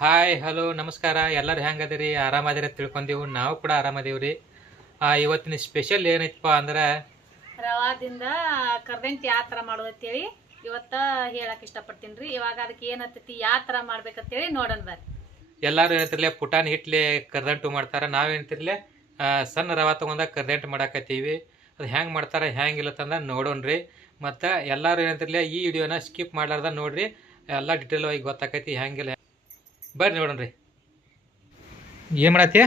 Hi hello ನಮಸ್ಕಾರ. ಎಲ್ಲರೂ ಹೆಂಗದಿರಿ? ಆರಾಮದಿರಿ ತಿಳ್ಕೊಂಡೀವಿ. ನಾವು ಕೂಡ ಆರಾಮದೀವ್ರಿ. ಆ, ಇವತ್ತಿನ ಸ್ಪೆಷಲ್ ಏನೈತಪ್ಪ ಅಂದ್ರೆ ರವಾದಿಂದ ಕರ್ದಂಟ್ ಯಾವ ಥರ ಮಾಡೋದು ಅಂತೇಳಿ ಇವತ್ತ ಹೇಳಕ್ ಇಷ್ಟಪಡ್ತೀನಿ ರೀ ಇವಾಗ ಅದಕ್ಕೆ ಏನತ್ತೈತಿ ಯಾವ ಥರ ಮಾಡ್ಬೇಕಂತೇಳಿ ನೋಡೋಣ ಬರ್ರಿ. ಎಲ್ಲರೂ ಏನಂತಿರ್ಲೆ ಪುಟಾನ್ ಹಿಟ್ಲೆ ಕರ್ದಂಟು ಮಾಡ್ತಾರೆ. ನಾವೇನಂತಿರ್ಲೆ ಸಣ್ಣ ರವಾ ತೊಗೊಂಡಾಗ ಕರ್ದಂಟು ಮಾಡಾಕತ್ತೀವಿ. ಅದು ಹೆಂಗೆ ಮಾಡ್ತಾರೆ ಹೆಂಗಿಲ್ಲ ನೋಡೋಣ ನೋಡೋಣ್ರಿ. ಮತ್ತು ಎಲ್ಲರೂ ಏನಂತಿರ್ಲೆ ಈ ವಿಡಿಯೋನ ಸ್ಕಿಪ್ ಮಾಡ್ಲಾರ್ದ ನೋಡ್ರಿ. ಎಲ್ಲ ಡಿಟೇಲ್ ಆಗಿ ಗೊತ್ತಾಕೈತಿ ಹೆಂಗಿಲ್ಲ. ಬರ್ರಿ ನೋಡೋಣ್ರಿ. ಏನ್ ಮಾಡತ್ತೀಯ?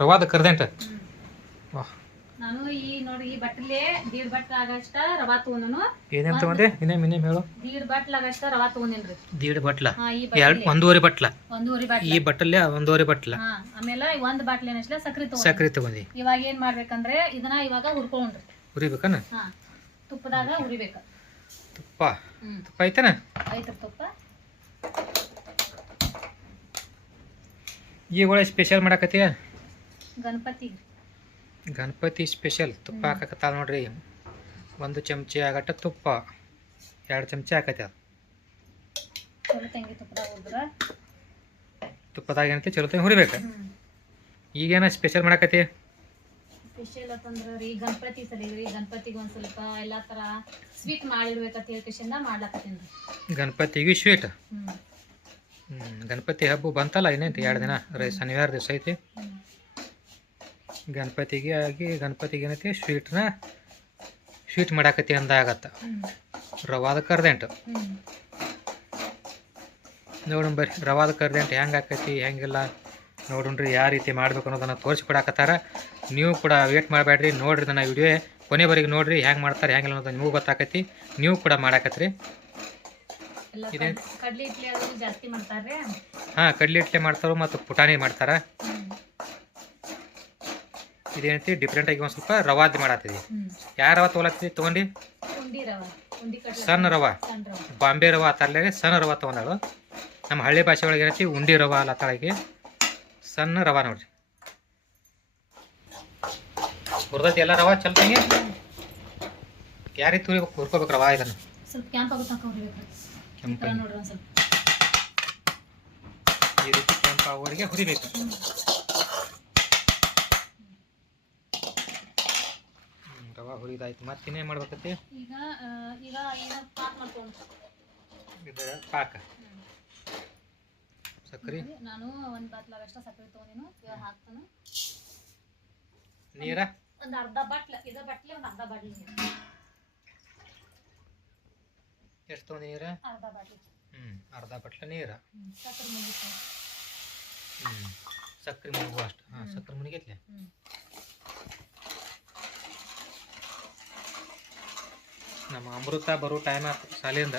ರವಾದ ಕರ್ದೇಂಟ ವಾಹ್. ನಾನು ಈ ನೋಡಿ ಈ ಬಟ್ಲೆ ದೀಡ್ ಬಟ್ಲ ಆಗಷ್ಟ ರವಾ ತಗೊಂಡನು. ಏನೇನು ತೊಗೊಂಡೆ? ಇನ್ನೇಮ್ ಇನ್ನೇಮ್ ಹೇಳು. ದೀಡ್ ಬಟ್ಲ ಆಗಷ್ಟ ರವಾ ತಗೊಂಡಿನ್ರಿ. ದೀಡ್ ಬಟ್ಲ? ಎರಡು ಬಟ್ಲಿ. ಒಂದೂವರೆ ಬಟ್ಲ? ಒಂದೂವರೆ ಬಾಟ್ಲ. ಈ ಬಟ್ಟಲ್ಲಿ ಒಂದೂವರೆ ಬಟ್ಲ? ಆಮೇಲೆ ಒಂದ್ ಬಾಟ್ಲಿನಷ್ಟೇ ಸಕ್ರೆ ತಗೊಂಡ್. ಸಕ್ಕರೆ ತಗೊಂಡಿ. ಇವಾಗ ಏನ್ ಮಾಡ್ಬೇಕಂದ್ರೆ ಇದನ್ನ ಇವಾಗ ಹುರ್ಕೊಂಡ್ರಿ. ಹುರಿಬೇಕನ? ತುಪ್ಪದಾಗ ಹುರಿಬೇಕ. ತುಪ್ಪ? ತುಪ್ಪ ಐತನ? ಐತ್ರ ತುಪ್ಪ. ಈಗ ಒಳ್ಳೆ ಸ್ಪೆಷಲ್ ಮಾಡಾಕತ್ತೀಯ? ಗಣಪತಿ ಗಣಪತಿ ಸ್ಪೆಷಲ್ ತುಪ್ಪ ಹಾಕಕತ್ತಾಳ ನೋಡ್ರಿ. ಒಂದು ಚಮಚಿ ಆಗಟ್ಟ ತುಪ್ಪ ಎರಡು ಚಮಚಿ ಹಾಕತ್ತೆ ತುಪ್ಪದಾಗ ಏನೈತಿ? ಚಲೋ ತಂಗಿ ಹುರಿಬೇಕು? ಈಗೇನ ಸ್ಪೆಷಲ್ ಮಾಡಾಕತ್ತಿ ಸ್ಪೆಷಲ್ ಅಂತಂದ್ರೆ ರೀ ಗಣಪತಿ ಸರಿ ರೀ. ಗಣಪತಿಗೆ ಒಂದು ಸ್ವಲ್ಪ ಎಲ್ಲ ತರ ಸ್ವೀಟ್ ಮಾಡಿರ್ಬೇಕಂತ ಹೇಳ್ಕೇಶಿಂದ ಮಾಡ್ಲಾಕತ್ತೀನಿ ಗಣಪತಿಗೆ ಸ್ವೀಟ್ ಹ್ಮ್, ಗಣಪತಿ ಹಬ್ಬ ಬಂತಲ್ಲ ಏನೈತಿ ಎರಡು ದಿನ ರೈ ಶನಿವಾರ ದಿವಸ ಐತಿ. ಗಣಪತಿಗೆ ಆಗಿ ಗಣಪತಿಗೆ ಏನೈತಿ? ಸ್ವೀಟ್ನ ಸ್ವೀಟ್ ಮಾಡಾಕತಿ ಅಂದಾಗತ್ತ. ರವಾದ ಕರ್ದೆಂಟು. ನೋಡು ನೋಡೋಣ ಬರ್ರಿ ರವಾದ ಕರ್ದೆಂಟು ಹೆಂಗೆ ಆಕೈತಿ ಹೆಂಗಿಲ್ಲ? ನೋಡೋಣ್ರಿ ಯಾವ ರೀತಿ ಮಾಡ್ಬೇಕು ಅನ್ನೋದನ್ನು ತೋರಿಸ್ಕೊಡಾಕತ್ತಾರ. ನೀವು ಕೂಡ ವೇಟ್ ಮಾಡಬೇಡ್ರಿ ನೋಡ್ರಿ ನನ್ನ ವಿಡಿಯೋ ಕೊನೆವರೆಗೆ ನೋಡ್ರಿ ಹೆಂಗೆ ಮಾಡ್ತಾರೆ ಹೆಂಗಿಲ್ಲ ಅನ್ನೋದು ನಿಮಗೂ ಗೊತ್ತಾಕೈತಿ. ನೀವು ಕೂಡ ಮಾಡಾಕತ್ರಿ. ಕಡ್ಲಿ ಇಡ್ಲಿ ಅದು ಜಾಸ್ತಿ ಮಾಡ್ತಾರ್ರಿ ಹಾಂ ಕಡ್ಲಿ ಇಡ್ಲಿ ಮಾಡ್ತಾರೋ ಮತ್ತು ಪುಟಾಣಿ ಮಾಡ್ತಾರ? ಇದೇನೈತಿ ಡಿಫ್ರೆಂಟ್ ಆಗಿ ಒಂದು ಸ್ವಲ್ಪ ರವಾದ್ ಮಾಡತ್ತೀವಿ ಯಾರ ಯಾವ ರವ ತಗೊಂಡಿ? ತೊಗೊಂಡು ಸಣ್ಣ ರವಾ. ಬಾಂಬೆ ರವಾ ತರಲೇ ಸಣ್ಣ ರವಾ ತಗೊಂಡಳು. ನಮ್ಮ ಹಳ್ಳಿ ಭಾಷೆ ಒಳಗೆ ಏನೈತಿ ಉಂಡಿ ರವ ಅಲ್ಲ ತಳಗೆ ಸಣ್ಣ ರವ ನೋಡ್ರಿ. ಹುರ್ದೈತಿ ಎಲ್ಲ ರವ ಚಲ್ತಂಗೆ ಯಾವ ರೀತಿ ಹುರಿ ಹುರ್ಕೋಬೇಕು ರವ ಇದನ್ನು? ಸ್ವಲ್ಪ ಕೆಂಪು ಈ ರೀತಿ ಆಗೋವರೆಗೆ ಹುರಿಬೇಕು. ರವಾ ಹುರಿದಾಯ್ತು. ಮತ್ತೆ ಇನ್ನೇನು ಮಾಡ್ಬೇಕತ್ತಿ? ಈಗ ಈಗ ಏನ ಪಾಕ್ ಮಾಡ್ಕೊಂಡು ಇದರ ಪಾಕ. ಸಕ್ಕರೆ ನಾನು ಒಂದು ಬಾಟ್ಲ ಅಷ್ಟ ಸಕ್ಕರೆ ತಗೊಂಡಿನು ಇವಾಗ ಹಾಕ್ತಾನು. ನೀರ? ಒಂದ್ ಅರ್ಧ ಬಾಟ್ಲ ಇದ ಬಟ್ಲಿ ಒಂದ್ ಅರ್ಧ ಬಾಟ್ಲಿ ನೀರು. ಎಷ್ಟು ತೊಗೊಂಡು ನೀರ? ಅರ್ಧ ಬಾಟ್ಲಿ. ಹ್ಞೂ ಅರ್ಧ ಬಟ್ಲ ನೀರು. ಸಕ್ಕರೆ ಹ್ಞೂ ಸಕ್ರೆ ಮುಳುಗು ಅಷ್ಟು. ಹಾಂ ಸಕ್ಕರೆ ಹ್ಮ್. ನಮ್ಮ ಅಮೃತ ಬರೋ ಟೈಮ್ ಆಯ್ತು ಶಾಲೆಯಿಂದ.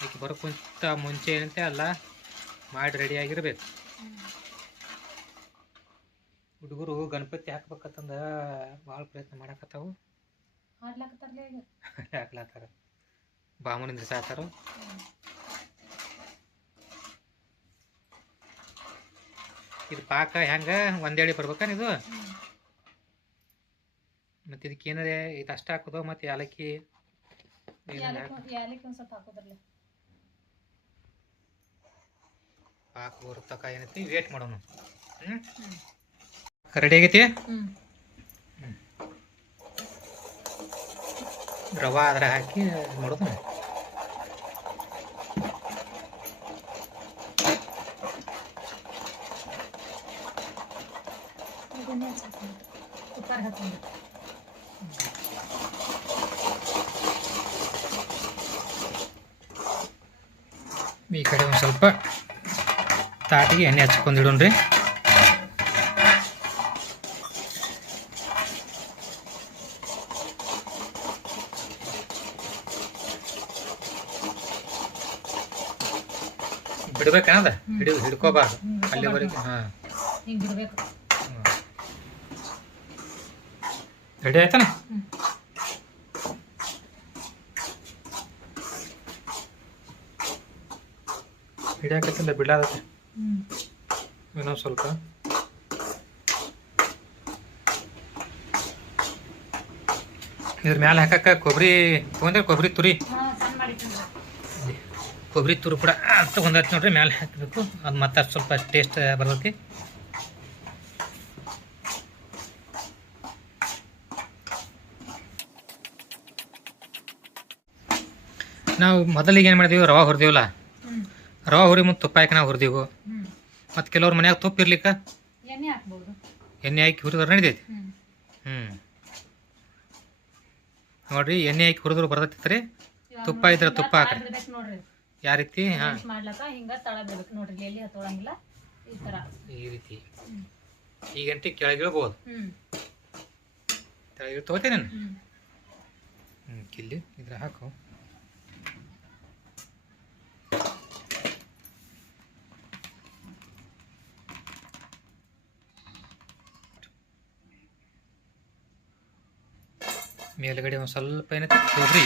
ಈಗ ಬರೋಕ್ಕಿಂತ ಮುಂಚೆ ಏನಂತೆ ಅಲ್ಲ ಮಾಡಿ ರೆಡಿ ಆಗಿರ್ಬೇಕು. ಹುಡುಗರು ಗಣಪತಿ ಹಾಕ್ಬೇಕಂತಂದ ಭಾಳ ಪ್ರಯತ್ನ ಮಾಡಕತ್ತಾವು. ಹಾಡ್ಲಾಕತ್ತಾರ್ಲೆ ಬಾಮುನಿಂದ ಸಾತಾರ ಇದು ಪಾಕ ಹೆಂಗೆ? ಒಂದೇಳಿ ಬರ್ಬೇಕಾನ ಇದು? ಮತ್ತೆ ಇದಕ್ಕೆ ಏನಾರ ಇದು ಅಷ್ಟ ಹಾಕೋದು ಮತ್ತೆ ಏಲಕ್ಕಿ ಪಾಕ ಬರ್ತಕ್ಕ ಏನೈತಿ? ವೇಟ್ ಮಾಡೋಣ ಹ್ಞೂ ಹ್ಮ್. ರೆಡಿ ಆಗೈತಿ? ರವಾ ಅದ್ರಾಗ ಹಾಕಿ ನೋಡಿದ ಈ ಕಡೆ ಒಂದು ಸ್ವಲ್ಪ ತಾಟಿಗೆ ಎಣ್ಣೆ ಹಚ್ಕೊಂಡಿಡೋಣ್ರಿ ಬಿಡ್ಬೇಕನ್ನದ ಹಿಡಿ ಹಿಡ್ಕೋಬಾರ್ದು. ಅಲ್ಲಿವರೆಗೂ ಹಾಂ. ಹಿಂಗ್ ಬಿಡಬೇಕು. ರೆಡಿ ಆಯ್ತಾನ? ಹಿಡಿಯಾಕತ್ತಿಲ್ಲ ಬಿಡಾದತ್ತೆ ಇನ್ನೊಂದು ಸ್ವಲ್ಪ. ಇದ್ರ ಮ್ಯಾಲೆ ಹಾಕಕ್ಕ ಕೊಬ್ಬರಿ ತೊಗೊಂಡ್ರೆ ಕೊಬ್ಬರಿ ತುರಿ. ಕೊಬ್ಬರಿ ತುರು ಕೂಡ ತೊಗೊಂಡೈತೆ ನೋಡ್ರಿ ಮ್ಯಾಲೆ ಹಾಕಬೇಕು. ಅದು ಮತ್ತೆ ಸ್ವಲ್ಪ ಟೇಸ್ಟ್ ಬರ್ತೈತಿ ನಾವು ಮೊದಲಿಗೆ ಏನು ಮಾಡಿದೀವಿ ರವಾ ಹುರಿದೀವಲ್ಲ? ರವಾ ಹುರಿ ಮತ್ತು ತುಪ್ಪ ಹಾಕಿ ನಾವು ಹುರಿದೀವು. ಮತ್ತು ಕೆಲವ್ರ ಮನ್ಯಾಗ ತುಪ್ಪ ಇರ್ಲಿಕ್ಕ? ಎಣ್ಣೆ ಹಾಕಿ ಹುರಿದ್ರೆ ನಡಿತೈತಿ? ಹ್ಞೂ ನೋಡ್ರಿ ಎಣ್ಣೆ ಹಾಕಿ ಹುರಿದ್ರು ಬರ್ತೈತಿ ರೀ ತುಪ್ಪ ಇದ್ರೆ ತುಪ್ಪ ಹಾಕ್ರಿ. ಯಾವ ರೀತಿ? ಹಾ. ಮಿಕ್ಸ್ ಮಾಡ್ಲಕ್ಕ? ಹಿಂಗ ತಳ ಬಿಡ್ಬೇಕು ನೋಡ್ರಿ ಎಲ್ಲಿ ಹತ್ತೊಳಂಗಿಲ್ಲ ಈ ತರ. ಈ ರೀತಿ. ಹ್ಮ್. ಈ ಗಂಟೆ ಕೆಳಗಿಳ್ಬೋದು ಹ್ಮ್. ಕೆಳಗಿಳ್ ತಗೋತೀನಿ ನಾನು. ಹ್ಮ್. ಹ್ಞೂ ಕಿಲ್ಲಿ ಇದ್ರ ಹಾಕು. ಮೇಲ್ಗಡೆ ಒಂದು ಸ್ವಲ್ಪ ಏನೈತಿ ಕೊಬ್ಬರಿ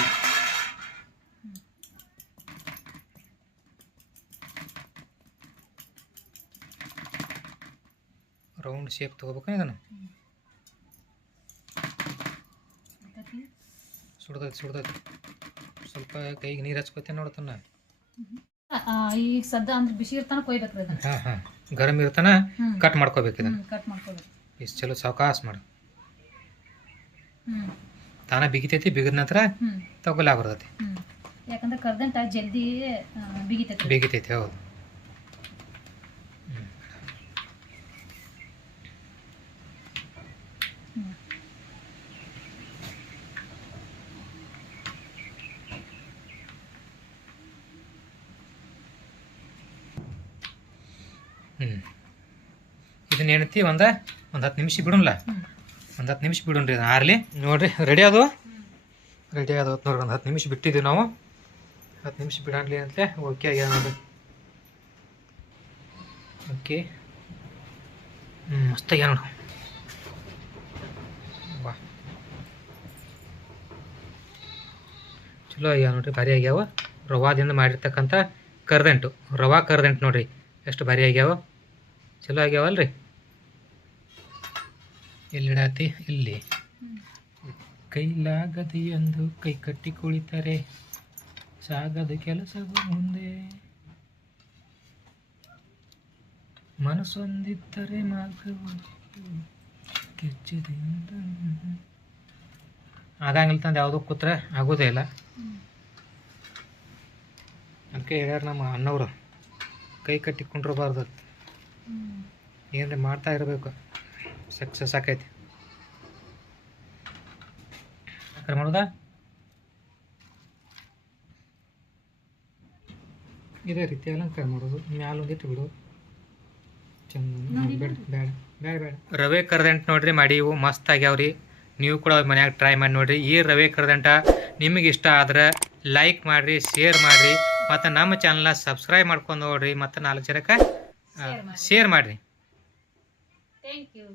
ರೌಂಡ್ ಶೇಪ್ ತೊಗೋಬೇಕು ಇದನ್ನು? ಸುಡ್ದೈತೆ ಸುಡ್ದೈತಿ ಸ್ವಲ್ಪ ಕೈಗೆ ನೀರು ಹಚ್ಕೋತೇನೆ ನೋಡ್ತಾನ ಈಗ ಸದ್ದ ಅಂದ್ರೆ ಬಿಸಿ ಇರ್ತಾನ ಕೊಯ್ಬೇಕ್ರಿ ಅದನ್ನ ಹಾಂ ಹಾಂ. ಗರಂ ಇರ್ತಾನ ಕಟ್ ಮಾಡ್ಕೋಬೇಕು ಇದನ್ನು. ಕಟ್ ಮಾಡ್ಕೋಬೇಕು. ಇಷ್ಟು ಚಲೋ ಸಾವಕಾಶ ಮಾಡು. ತಾನ ಬಿಗಿತೈತಿ ಬಿಗಿದ ನಂತರ ಬರ್ತೈತಿ ಯಾಕಂದ್ರೆ ಕರ್ದಂಟ ಜಲ್ದಿ ಬಿಗಿತೈತಿ. ಬಿಗಿತೈತಿ ಹೌದು. ಹ್ಞೂ ಇದನ್ನ ಏನೈತಿ ಒಂದು ಒಂದು ಹತ್ತು ನಿಮಿಷ ಬಿಡೋಣ ಒಂದ್ ಹತ್ತು ನಿಮಿಷ ಬಿಡೋಣ್ರಿ ಇದನ್ನ ಆರ್ಲಿ. ನೋಡ್ರಿ ರೆಡಿ ಅದು ರೆಡಿ ಆದವು ನೋಡ್ರಿ ಒಂದು ಹತ್ತು ನಿಮಿಷ ಬಿಟ್ಟಿದ್ದೀವಿ ನಾವು. ಹತ್ತು ನಿಮಿಷ ಬಿಡಾನ್ಲಿ ಅಂತಲೇ ಓಕೆ ಆಗ್ಯಾವ ನೋಡ್ರಿ. ಓಕೆ ಹ್ಞೂ ಮಸ್ತ್ ಆಗ್ಯ ನೋಡು ವಾ. ಚಲೋ ಆಗ್ಯಾವ ನೋಡ್ರಿ ಭಾರಿ ಆಗ್ಯಾವ. ರವಾದಿಂದ ಮಾಡಿರ್ತಕ್ಕಂಥ ಕರ್ದಂಟು. ರವಾ ಕರ್ದಂಟು ನೋಡ್ರಿ ಎಷ್ಟು ಭಾರಿ ಆಗ್ಯಾವ. ಚಲೋ ಆಗ್ಯಾವಲ್ರಿ? ಎಲ್ಲಿಡಾತಿ? ಇಲ್ಲಿ. ಕೈಲಾಗದಿ ಎಂದು ಕೈ ಕಟ್ಟಿ ಕುಳಿತರೆ, ಸಾಗದ ಕೆಲಸವು ಮುಂದೆ. ಮನಸ್ಸೊಂದಿದ್ದರೆ ಮಾರ್ಗವು ಕೆಚ್ಚಿದೆ ಆಗಂಗಿಲ್ಲ ತಂದು ಯಾವುದೋ ಕೂತ್ರೆ ಆಗೋದೇ ಇಲ್ಲ. ಅದಕ್ಕೆ ಹೇಳ್ಯಾರ ನಮ್ಮ ಅಣ್ಣವರು, ಕೈ ಕಟ್ಟಿ ಕುಂಡ್ರಬಾರ್ದು ಹ್ಮ್ ಏನ್ರಿ ಮಾಡ್ತಾ ಇರಬೇಕು. ಸಕ್ಸಸ್ ಆಕೈತಿ. ಮಾಡೋದಾ? ಇದೇ ರೀತಿ ಅಲಂಕಾರ ಮಾಡೋದು. ಮ್ಯಾಲ ಇಟ್ಟು ಬಿಡು. ಚಂದ ಬೇಡ ಬೇಡ. ಬೇಡ ಬೇಡ ರವೆ ಕರ್ದಂಟ್ ನೋಡ್ರಿ ಮಾಡಿ ಇವು. ಮಸ್ತ್ ಆಗ್ಯಾವ್ರಿ. ನೀವು ಕೂಡ ಮನ್ಯಾಗ ಟ್ರೈ ಮಾಡಿ ನೋಡ್ರಿ. ಈ ರವೆ ಕರ್ದಂಟ ನಿಮಗೆ ಇಷ್ಟ ಆದ್ರೆ ಲೈಕ್ ಮಾಡ್ರಿ ಶೇರ್ ಮಾಡ್ರಿ. ಮತ್ತೆ ನಮ್ಮ ಚಾನಲ್ನ ಸಬ್ಸ್ಕ್ರೈಬ್ ಮಾಡ್ಕೊಂಡು ನೋಡ್ರಿ. ಮತ್ತೆ ನಾಲ್ಕು ಜನಕ್ಕೆ. ಶೇರ್ ಮಾಡ್ರಿ. Thank you